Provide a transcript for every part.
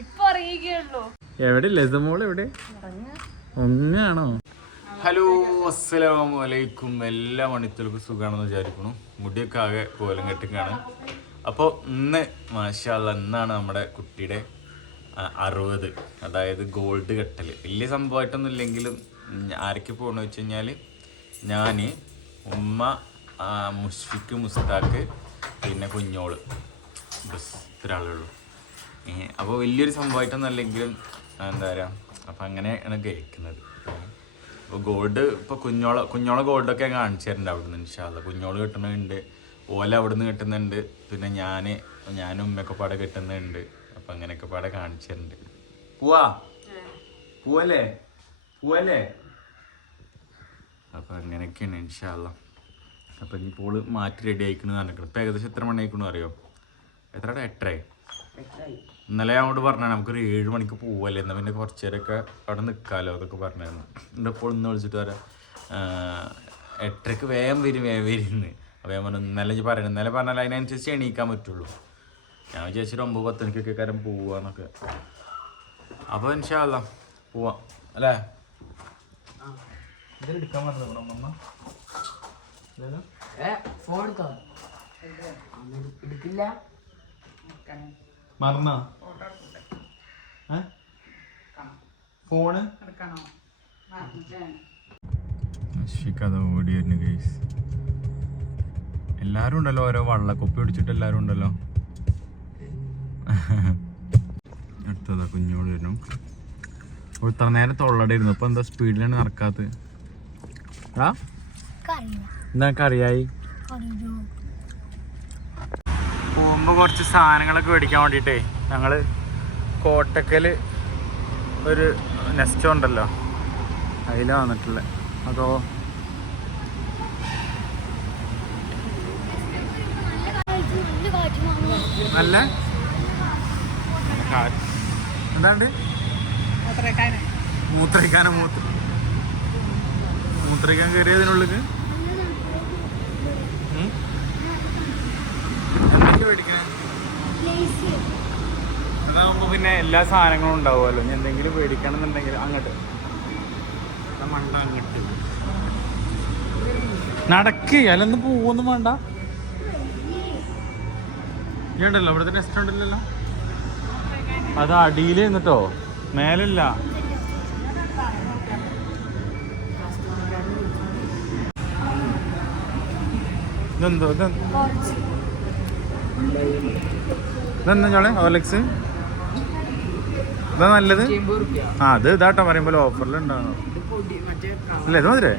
ഇപ്പൊ അറിയുകയുള്ളൂ. എവിടെ ലസമോൾ എവിടെ? ഒന്നാണോ ഹലോ അസ്സലാമു അലൈക്കും എല്ലാ മണിത്തർക്കും സുഖമാണെന്ന് വിചാരിക്കുന്നു. മുടിയൊക്കെ ആകെ കോലം കെട്ടിക്കാണ്. അപ്പോൾ ഇന്ന് മാഷാള്ള ഇന്നാണ് നമ്മുടെ കുട്ടിയുടെ അറുപത്. അതായത് ഗോൾഡ് കെട്ടൽ വലിയ സംഭവമായിട്ടൊന്നും ഇല്ലെങ്കിലും ആരൊക്കെ പോകണമെന്ന് വെച്ച് കഴിഞ്ഞാൽ ഞാൻ ഉമ്മ മുഷിക്ക് മുഷ്ഫിക്ക് മുസ്താക്ക് പിന്നെ കുഞ്ഞോൾ. ബസ് ഇത്ര ഉള്ളൂ അപ്പോൾ വലിയൊരു സംഭവമായിട്ടൊന്നും അല്ലെങ്കിലും എന്താ പറയുക അപ്പം അങ്ങനെയാണ് കഴിക്കുന്നത് അപ്പോൾ ഗോൾഡ് ഇപ്പോൾ കുഞ്ഞോള കുഞ്ഞോളെ ഗോൾഡൊക്കെ കാണിച്ചു തരുന്നുണ്ട് അവിടെ നിന്ന് ഇൻഷാല്ല കുഞ്ഞോൾ കിട്ടുന്നുണ്ട് ഓല അവിടെ നിന്ന് കിട്ടുന്നുണ്ട് പിന്നെ ഞാൻ ഞാനും ഉമ്മയൊക്കെ പാടെ കിട്ടുന്നുണ്ട് അപ്പം അങ്ങനെയൊക്കെ പാടെ കാണിച്ചു തരുന്നുണ്ട് പോവാ? പോവല്ലേ? പോവല്ലേ? അപ്പം അങ്ങനെയൊക്കെയാണ് ഇൻഷാല്ല അപ്പം ഇനി പോൾ മാറ്റി റെഡി ആയിക്കണെന്ന് പറഞ്ഞിട്ട് ഇപ്പം ഏകദേശം എത്ര മണി ആയിക്കണോ അറിയോ? എത്രയുടെ? എട്ടരയായി. ഇന്നലെ അങ്ങോട്ട് പറഞ്ഞാണ് നമുക്കൊരു ഏഴ് മണിക്ക് പോവല്ലേ? എന്നാൽ പിന്നെ കുറച്ച് നേരമൊക്കെ അവിടെ നിൽക്കാമല്ലോ അതൊക്കെ പറഞ്ഞായിരുന്നു. എന്നിട്ട് ഇപ്പോൾ ഇന്ന് വിളിച്ചിട്ട് വരാം എട്ടരക്ക് വേഗം വരും വേഗം വരുന്ന് അപ്പോൾ ഞാൻ പറഞ്ഞു ഇന്നലെ പറയണം ഇന്നലെ പറഞ്ഞാൽ അതിനനുസരിച്ച് എണീക്കാൻ പറ്റുള്ളൂ. ഞാൻ വിചാരിച്ചിട്ട് ഒമ്പത് പത്ത് മണിക്കൊക്കെ കാര്യം പോവാന്നൊക്കെ. അപ്പോൾ ഇൻഷാല്ല പോവാം. അല്ലേ? ഇത് എടുക്കാൻ പറഞ്ഞു അമ്മ? ഏ ഫോൺ എടുത്തോ? എടുക്കില്ല. മറന്നാ? ഫോണ്? ഗൈസ് എല്ലാരും ഉണ്ടല്ലോ ഓരോ വള്ളക്കൊപ്പി പിടിച്ചിട്ട് എല്ലാരും ഉണ്ടല്ലോ. അടുത്തതാ കുഞ്ഞോട് വരും ഓ, ഇത്ര നേരം തൊള്ളടായിരുന്നു. ഇപ്പൊ എന്താ സ്പീഡിലാണ് നടക്കാത്തത്? ആ? എന്താ അറിയായി പോകുമ്പോൾ കുറച്ച് സാധനങ്ങളൊക്കെ മേടിക്കാൻ വേണ്ടിയിട്ടേ. ഞങ്ങൾ കോട്ടക്കൽ ഒരു നെസ്റ്റോ ഉണ്ടല്ലോ. അതിലാണ് വന്നിട്ടുള്ളത് അതോ നല്ല? കാറ്റ്. എന്താണ്ട്? മൂത്രയിക്കാനോ. മൂത്ര മൂത്രയ്ക്കാൻ കയറിയതിനുള്ളിൽ എന്തൊക്കെ മേടിക്കണേ അതാകുമ്പോ പിന്നെ എല്ലാ സാധനങ്ങളും ഉണ്ടാവുമല്ലോ. ഇനി എന്തെങ്കിലും മേടിക്കണം എന്നുണ്ടെങ്കിൽ അങ്ങോട്ട് മണ്ട അങ്ങോട്ട്. നടക്ക്. അല്ലൊന്നും പോവൊന്നും വേണ്ട. ഉണ്ടല്ലോ. ഇവിടുത്തെ റെസ്റ്റോറന്റ് ഇല്ലല്ലോ അത് അടിയിൽ നിന്നിട്ടോ? മേലല്ല. ഇതെന്തോ? ഇത് ഇതെന്താ ചോളെ ഓലക്സ് ഇതാ നല്ലത്? ആ അത് ഇതാട്ടോ പറയുമ്പോൾ ഓഫറിൽ ഉണ്ടാകും അല്ലേ ഇത് മതിരേ?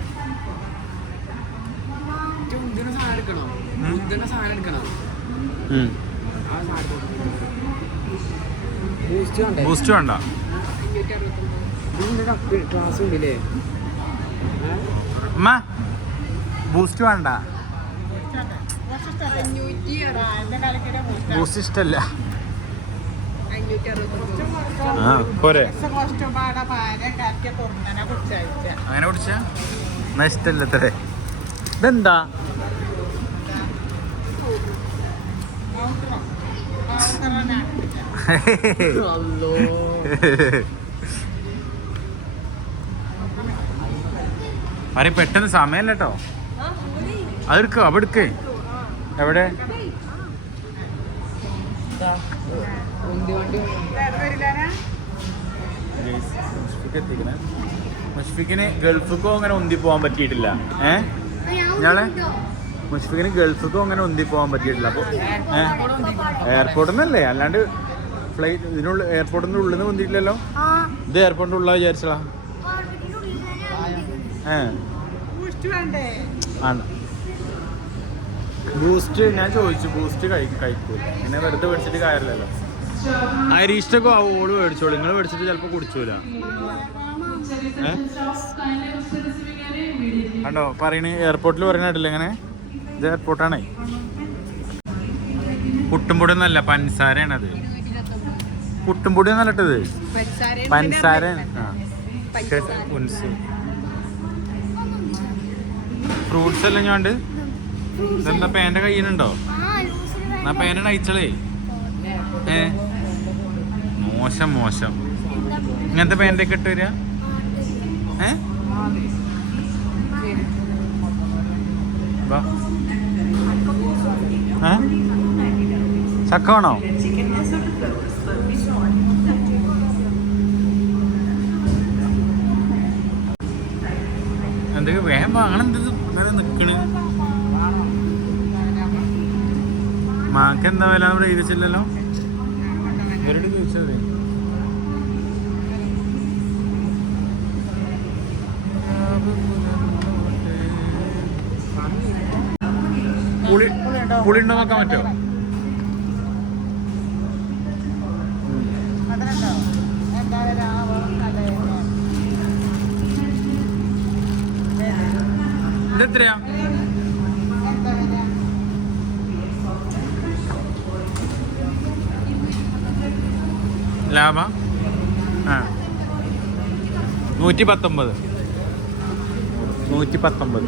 ബൂസ്റ്റ് വേണ്ട. ബൂസ്റ്റ് ഇഷ്ടല്ല പോരെ. അങ്ങനെ കുടിച്ച? എന്നാ ഇഷ്ടല്ല അത്രേ ഇതെന്താ? അരെ പെട്ടെന്ന് സമയല്ലോ കേട്ടോ അതെടുക്കോ അവിടെ എടുക്കേ എവിടെ? വണ്ടി മുഷ്ഫിക്കിന് ഗൾഫിക്കോ അങ്ങനെ ഉന്തി പോകാൻ പറ്റിയിട്ടില്ല. ഏ? ഞാളെ മുഷ്ഫിക്കിന് ഗൾഫിക്കോ അങ്ങനെ ഉന്തി പോകാൻ പറ്റിയിട്ടില്ല. അപ്പൊ എയർപോർട്ടിൽ നിന്നല്ലേ അല്ലാണ്ട് ഫ്ലൈറ്റ് ഇതിനുള്ള എയർപോർട്ടിന്റെ ഉള്ളിൽ നിന്ന് ഉന്തിയിട്ടില്ലല്ലോ ഇത് എയർപോർട്ടിന്റെ ഉള്ള വിചാരിച്ചാ ഏ? വേണ്ടേ ആണ്. ബൂസ്റ്റ് ഞാൻ ചോദിച്ചു ബൂസ്റ്റ് കഴിക്കൂല പിന്നെ വെറുതെ മേടിച്ചിട്ട് കാര്യമില്ലല്ലോ. അരീഷ്ടൊക്കെ ഓൾ മേടിച്ചോളൂ. നിങ്ങൾ മേടിച്ചിട്ട് ചിലപ്പോൾ കുടിച്ചൂല? കണ്ടോ? പറയണ എയർപോർട്ടിൽ പറയണില്ല ഇങ്ങനെ? ഇത് എയർപോർട്ടാണേ പുട്ടുംപൊടി ഒന്നല്ല പഞ്ചസാരയാണത് പുട്ടുംപൊടി ഒന്നല്ല ഇട്ടത് പഞ്ചസാര. ഫ്രൂട്ട്സ് എല്ലാം ഞാൻ ഇതെന്താ പേന്റെ കയ്യിലുണ്ടോ? എന്നാ പേന അയച്ചളേ ഏ? മോശം മോശം. ഇങ്ങനത്തെ പാന്റൊക്കെ ഇട്ട് വരിക ഏ? വാ. ഏ? ചക്ക വേണോ എന്തൊക്കെ വേഗം വാങ്ങണം ഇങ്ങനെ നിക്കണ്. മാക്ക് എന്താ വില അവിടെ എഴുതിച്ചില്ലല്ലോ? പുളി ഉണ്ടോ നോക്കാൻ പറ്റുമോ ഇതെത്രയാ? ലാഭ? ആ. നൂറ്റി പത്തൊമ്പത് നൂറ്റി പത്തൊമ്പത്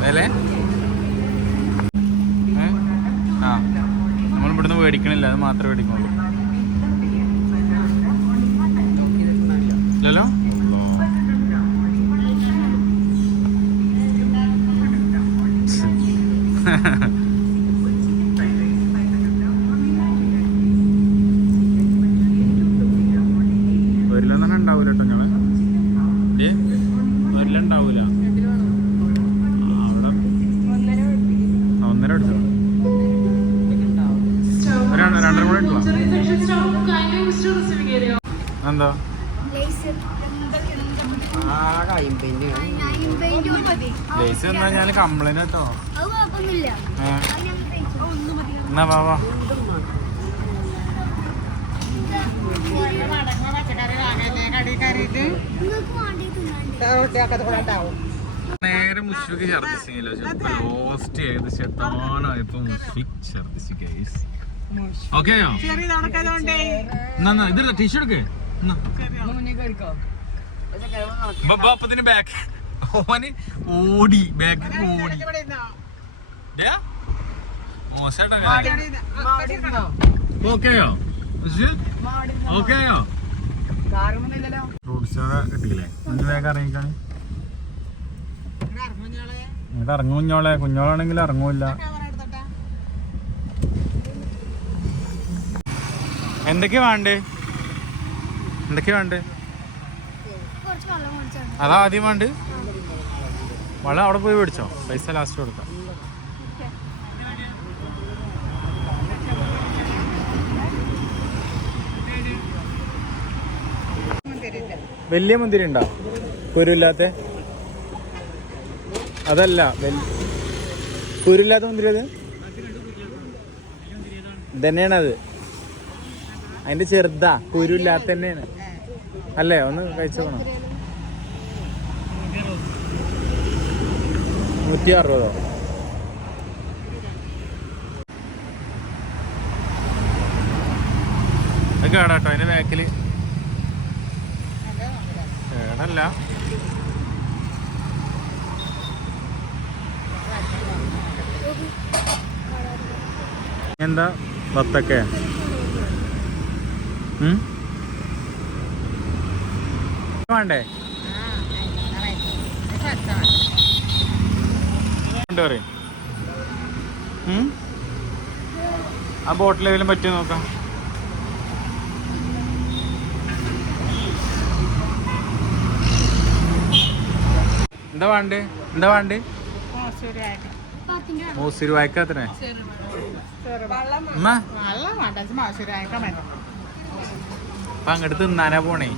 വില ആ. നമ്മൾ ഇവിടുന്ന് മേടിക്കണില്ല അത് മാത്രമേ മേടിക്കുള്ളൂ ഇല്ലല്ലോ? ha ha ഉണ്ടാവൂല കേട്ടോ ഞങ്ങൾ ഏ? ആ, അവിടെ? ഒന്നര ഒരു രണ്ടര കൂടെ ഇട്ടോ എന്താ ലേസ് എന്നാ ഞാൻ കംപ്ലൈന്റ് കേട്ടോ. എന്നാ വാ വാ. നേരെ മുഷ്ഫിക്ക് ഛർദിച്ചെങ്കിലോ ചിലപ്പോ ലോസ്റ്റ് ഏകദേശം എത്താനായപ്പോ മുഷ്ഫിക് ഛർദിച്ചു ഗൈസ് ഓക്കെയോ ഇത് ടീഷർട്ട് എടുക്ക്. അപ്പത്തിന് ബാക്ക് ഓന് ഓടി ബാക്ക് ഓടി. പറ്റിയിരുന്നോ? ഓക്കെയോ? ഓക്കെയോ ഇങ്ങോട്ട് ഇറങ്ങും കുഞ്ഞോളെ. കുഞ്ഞോളാണെങ്കിൽ ഇറങ്ങൂല്ല. എന്തൊക്കെയാ വേണ്ടേ? എന്തൊക്കെയാ വേണ്ടേ? അതാ ആദ്യം വേണ്ട? വളം അവിടെ പോയി മേടിച്ചോ? പൈസ ലാസ്റ്റ് കൊടുക്കാം. വലിയ മുന്തിരി ഉണ്ടോ കുരുല്ലാത്ത അതല്ല കുരുല്ലാത്ത മുന്തിരി അത് ഇതന്നെയാണത്. അതിന്റെ ചെറുതാ കുരുല്ലാത്ത തന്നെയാണ്. അല്ലേ ഒന്ന് കഴിച്ചു പോണോ നൂറ്റി അറുപതോ അത് കേടാട്ടോ അതിന്റെ ബാക്കിൽ കേടല്ല എന്താ വത്തക്ക? വേണ്ടേ? പറയും? ആ ബോട്ടിലെങ്കിലും പറ്റി നോക്കാം. എന്താ വേണ്ടേ? എന്താ വേണ്ടേ? മൂസിരി വായിക്കാത്തനെ. അപ്പൊ അങ്ങോട്ട് തിന്നാനാ പോണേ.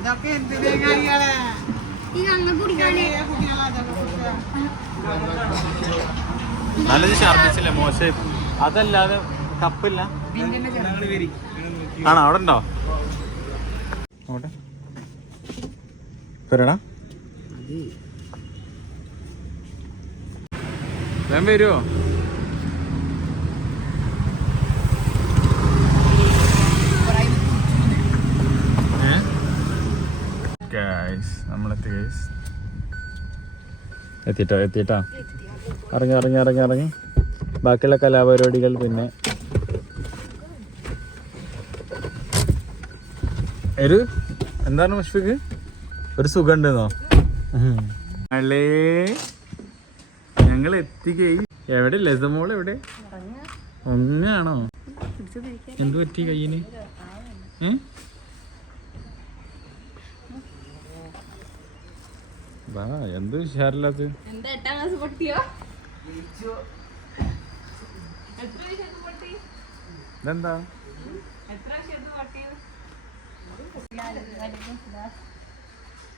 ഇതൊക്കെ എന്തിനാ കാര്യങ്ങളെ. നല്ലത് ഛർദിച്ചില്ല മോശം. അതല്ലാതെ കപ്പില്ല. ആണോ? അവിടെ ഉണ്ടോ? തരണ ഞാൻ വരുമോ നമ്മളെത്തി ഗൈസ് എത്തിട്ടോ എത്തിട്ടോ? ഇറങ്ങി ഇറങ്ങി ഇറങ്ങി ഇറങ്ങി. ബാക്കിയുള്ള കലാപരിപാടികൾ പിന്നെ ഒരു എന്താണ് മുഷ്ഫിക്ക്? ഒരു സുഖം ഉണ്ടെന്നോ അല്ലേ? ഞങ്ങൾ എത്തിക്കൈ. എവിടെ? ലസമോൾ എവിടെ? ഒന്നാണോ എന്ത് പറ്റി കയ്യിന്? എന്ത് ഉഷാറില്ലാത്ത ഇതെന്താ?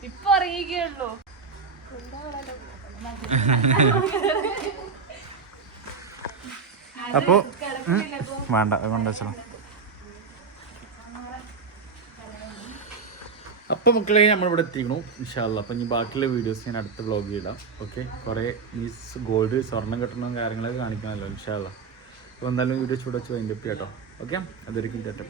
ഇപ്പൊ അറിയുകയുള്ളൂ. അപ്പോ വേണ്ട അപ്പൊ കൊണ്ടുവച്ചോ അപ്പോൾ മക്കളെ നമ്മളിവിടെ എത്തിക്കണു ഇൻഷാല്ല അപ്പൊ ഇനി ബാക്കിയുള്ള വീഡിയോസ് ഞാൻ അടുത്ത വ്ളോഗ് ചെയ്താം ഓക്കെ കുറേ ഈ ഗോൾഡ് സ്വർണം കെട്ടണം കാര്യങ്ങളൊക്കെ കാണിക്കണമല്ലോ ഇൻഷാല്ല അപ്പൊ എന്തായാലും വീഡിയോ ചൂടെ അതിന്റെ വൈൻഡപ്പ് കേട്ടോ. ഓക്കെ അതൊരിക്കും കേട്ടോ